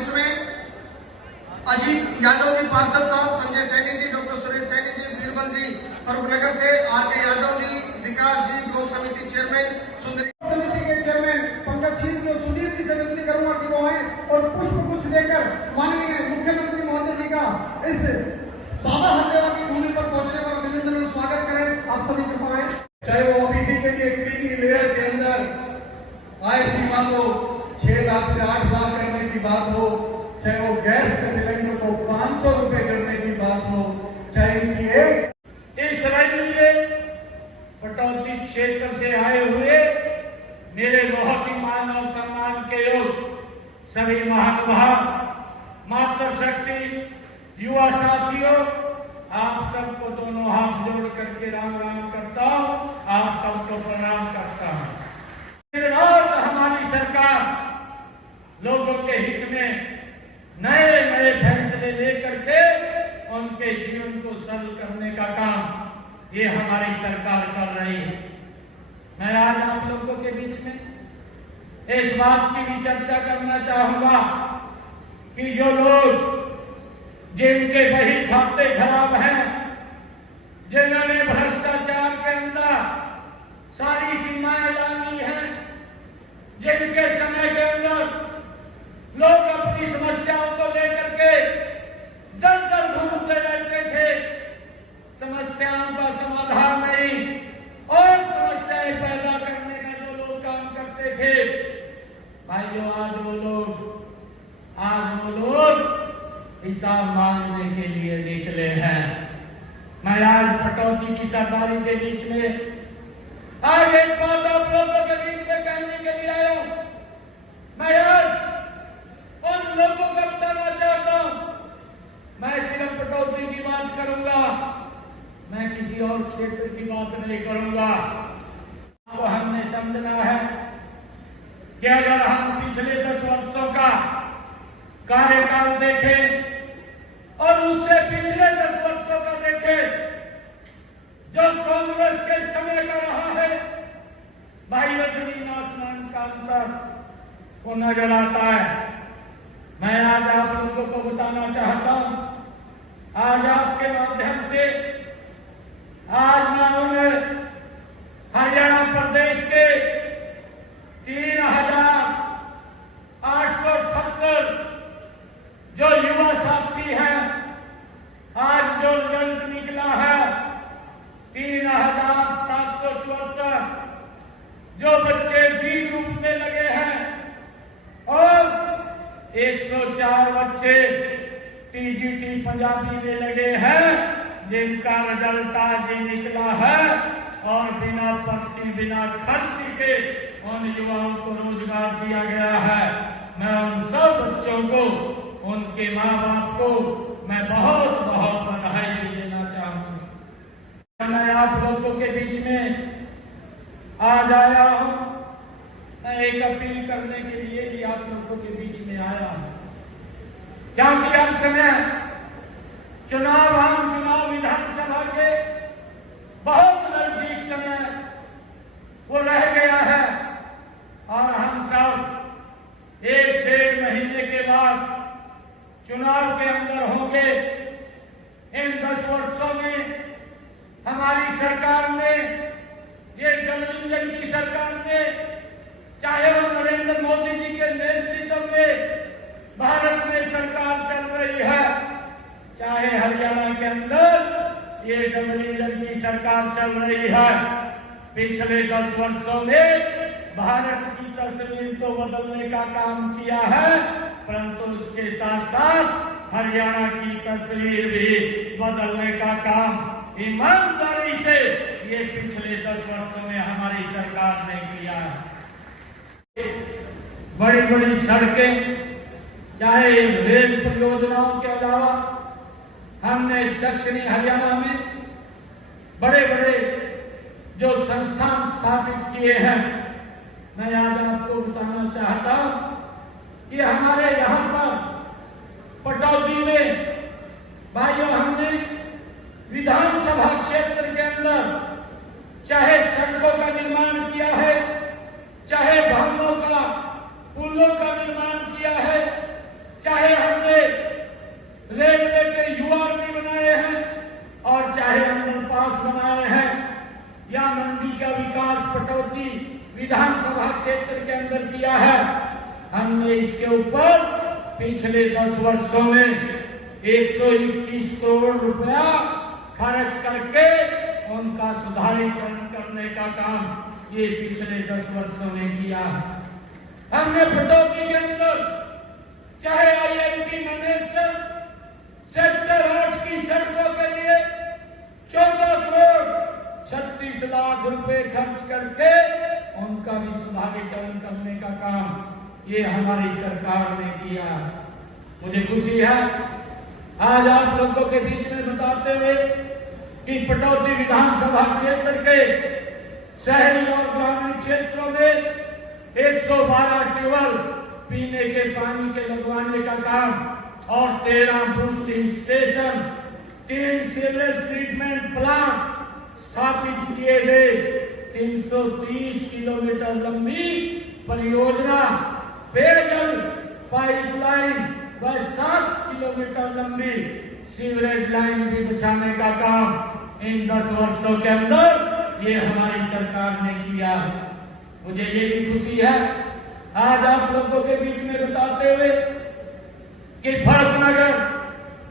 इसमें अजीत यादव जी पार्षद साहब, संजय सैनी जी, डॉक्टर सुरेश सैनी जी, बीरबल जी फरूखनगर से, आर.के. यादव जी, विकास जी ब्लॉक समिति चेयरमैन, सुंदरी समिति के चेयरमैन पंकज सिंह जी और सुधीर जी से विनती करूंगा कि वो आए और पुष्प कुछ देकर माननीय मुख्यमंत्री महोदय जी का इस बाबा हरदेवा की भूमि पर पहुंचने पर अभिनंदन और स्वागत करें। आप सभी कृपा आए। चाहे वो ओबीसी के लिए क्रीमी लेयर के अंदर आय सीमा को 6 लाख से 8 लाख करने की बात हो, चाहे वो गैस के सिलेंडर को 500 रुपए करने की बात हो, चाहे इनकी इस राज्य में पटौदी क्षेत्र से आए हुए मेरे बहुत ही मान और सम्मान के योग सभी महानुभाव, मातृशक्ति, युवा साथियों, आप सबको दोनों हाथ जोड़ करके राम राम करता हूं, आप सबको प्रणाम करता हूं। हमारी सरकार लोगों के हित में नए नए फैसले लेकर के उनके जीवन को सरल करने का काम ये हमारी सरकार कर रही है। मैं आज आप लोगों के बीच में इस बात की भी चर्चा करना चाहूंगा कि जो लोग जिनके बही खाते खराब हैं, जिन्होंने भ्रष्टाचार के अंदर सारी सीमाएं डाली हैं, जिनके समय के अंदर लोग अपनी समस्याओं को लेकर के दर दर घूमते रहते थे, समस्याओं का समाधान नहीं और समस्याएं पैदा करने का जो लोग काम करते थे, भाइयों आज वो लोग हिसाब मांगने के लिए निकले हैं। मैं आज पटौदी की सरदारी के बीच में आज एक बात आप लोगों के बीच में कहने के लिए आया हूं। मैं आज उन लोगों को बताना चाहता हूं, मैं सिर्फ पटौदी की बात करूंगा, मैं किसी और क्षेत्र की बात नहीं करूंगा। आपको हमने समझना है कि अगर हम पिछले 10 वर्षों का कार्यकाल देखें और उससे पिछले 10 वर्षों का देखें जो कांग्रेस के समय का रहा है, भाई जमीन आसमान का अंतर को नजर आता है। मैं आज आप लोगों को बताना चाहता हूं, आज आपके माध्यम से आज मैं उन हरियाणा प्रदेश के 3,878 जो युवा साथी हैं, आज जो रिजल्ट निकला है 3,774 जो बच्चे बी ग्रुप में लगे हैं और 104 बच्चे टीजीटी पंजाबी में लगे हैं, जिनका रिजल्ट आज ही निकला है और बिना पर्ची बिना खर्च के उन युवाओं को रोजगार दिया गया है। मैं उन सब बच्चों को, उनके माँ बाप को मैं बहुत बहुत बधाई देना चाहूंगा। मैं आप लोगों के बीच में आज आया हूं, मैं एक अपील करने के लिए ही आप लोगों के बीच में आया हूं, क्योंकि अब समय चुनाव, आम चुनाव विधानसभा के बहुत नजदीक समय वो रह गया है और हम सब 1-1.5 महीने के बाद चुनाव के अंदर होंगे। इन 10 वर्षों में हमारी सरकार ने, ये गठबंधन की सरकार ने, चाहे वो नरेंद्र मोदी जी के नेतृत्व में भारत में सरकार चल रही है, चाहे हरियाणा के अंदर ये गठबंधन की सरकार चल रही है, पिछले 10 वर्षों में भारत की तस्वीर तो बदलने का काम किया है, परंतु उसके साथ साथ हरियाणा की तस्वीर भी बदलने का काम ईमानदारी से ये पिछले 10 वर्षों में हमारी सरकार ने किया है। बड़ी बड़ी सड़कें, चाहे रेल परियोजनाओं के अलावा हमने दक्षिणी हरियाणा में बड़े बड़े जो संस्थान स्थापित किए हैं। मैं आज आपको बताना चाहता हूं कि हमारे यहां पर पटौदी में भाइयों हमने विधानसभा क्षेत्र के अंदर चाहे सड़कों का निर्माण किया है, चाहे भवनों का, पुलों का निर्माण किया है, चाहे हमने इसके ऊपर पिछले 10 वर्षों में 121 करोड़ रुपया खर्च करके उनका सुधारीकरण करने का काम ये पिछले 10 वर्षों में किया है। हमने पटौदी के अंदर चाहे IIT मनेसर सेक्टर 8 की सड़कों के लिए 14 करोड़ 36 लाख रुपए खर्च करके उनका भी सुधारीकरण करने का काम ये हमारी सरकार ने किया। मुझे खुशी है आज आप लोगों के बीच में बताते हुए कि पटौदी विधानसभा क्षेत्र के शहरी और ग्रामीण क्षेत्रों में 112 ट्यूबवेल पीने के पानी के लगवाने का काम और 13 boosting station, 3 sewerage treatment plant स्थापित किए गए, 330 किलोमीटर लंबी परियोजना पेयजल पाइपलाइन व 7 किलोमीटर लंबी सीवरेज लाइन भी बिछाने का काम इन 10 वर्षों के अंदर ये हमारी सरकार ने किया। मुझे ये भी खुशी है आज आप लोगों के बीच में बताते हुए कि भरतनगर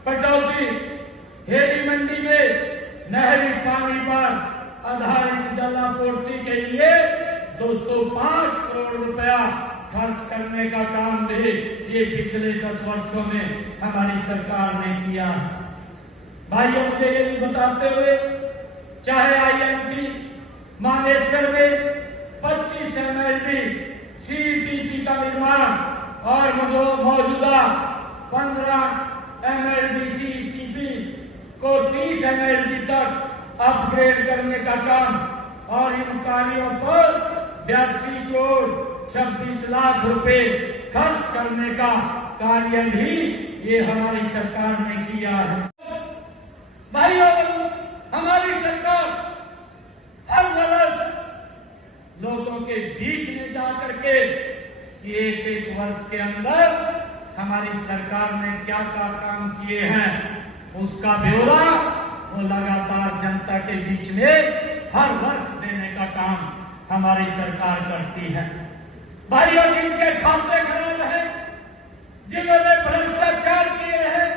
पटौदी हेली मंडी में नहरी पानी पर आधारित जलापूर्ति के लिए 205 करोड़ रुपया खर्च करने का काम भी ये पिछले 10 वर्षों में हमारी सरकार ने किया। भाइयों मुझे ये भी बताते हुए चाहे IIT मानेसर में 25 MLD CETP का निर्माण और मौजूदा 15 MLD CETP को 30 MLD तक अपग्रेड करने का काम और इन कार्यों पर 82 करोड़ 26 लाख रुपए खर्च करने का कार्य भी ये हमारी सरकार ने किया है। भाइयों हमारी सरकार हर वर्ष लोगों के बीच में जाकर के एक वर्ष के अंदर हमारी सरकार ने क्या क्या काम किए हैं उसका ब्यौरा वो लगातार जनता के बीच में हर वर्ष देने का काम हमारी सरकार करती है। भाइयों जिनके खाते खराब हैं, जिन्होंने भ्रष्टाचार किए हैं,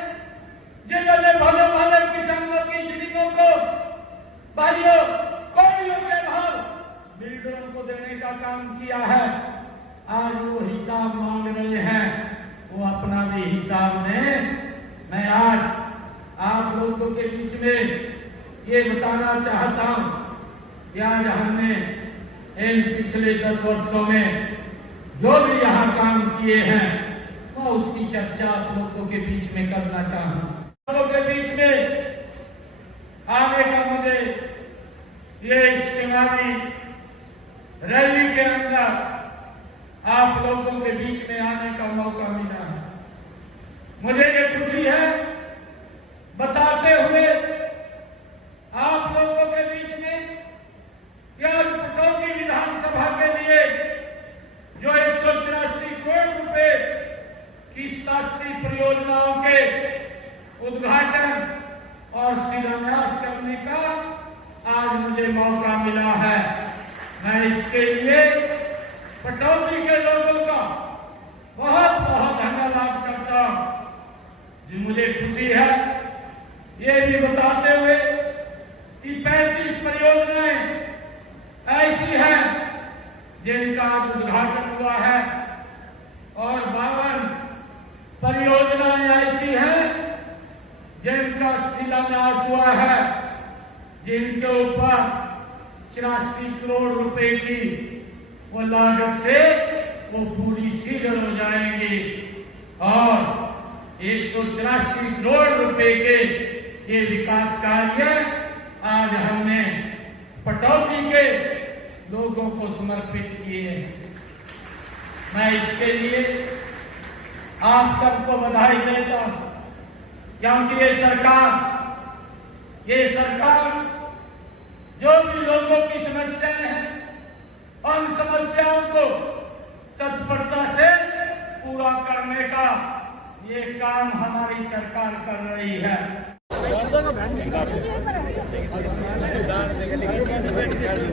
जिन्होंने भले भले किसानों की जमीनों को भाइयों कौड़ियों के भाव बिल्डरों को देने का काम किया है, आज वो हिसाब मांग रहे हैं। वो अपना भी हिसाब दें। मैं आज आप लोगों के बीच में ये बताना चाहता हूं कि आज हमने इन पिछले 10 वर्षों में जो भी यहाँ काम किए हैं मैं उसकी चर्चा आप लोगों के बीच में करना चाहूं। लोगों के बीच में आने का मुझे ये इज्तिमाई रैली के अंदर आप लोगों के बीच में आने का मौका मिला है। मुझे ये खुशी है बताते हुए आप लोगों के बीच में कि आज पटौदी विधानसभा के लिए जो 183 करोड़ रुपए की 87 परियोजनाओं के उद्घाटन और शिलान्यास करने का आज मुझे मौका मिला है। मैं इसके लिए पटौदी के लोगों का बहुत बहुत धन्यवाद करता हूं। जी मुझे खुशी है ये भी बताते हुए कि 35 परियोजनाएं ऐसी हैं जिनका आज उद्घाटन हुआ है और 52 परियोजनाएं ऐसी हैं जिनका शिलान्यास हुआ है, जिनके ऊपर 84 करोड़ रुपए की वो लागत से वो पूरी सीजन हो जाएंगी और 183 करोड़ रुपए के ये विकास कार्य आज हमने पटौदी के लोगों को समर्पित किए हैं। मैं इसके लिए आप सबको बधाई देता हूं क्योंकि ये सरकार जो भी लोगों की समस्याएं हैं उन समस्याओं को तत्परता से पूरा करने का ये काम हमारी सरकार कर रही है।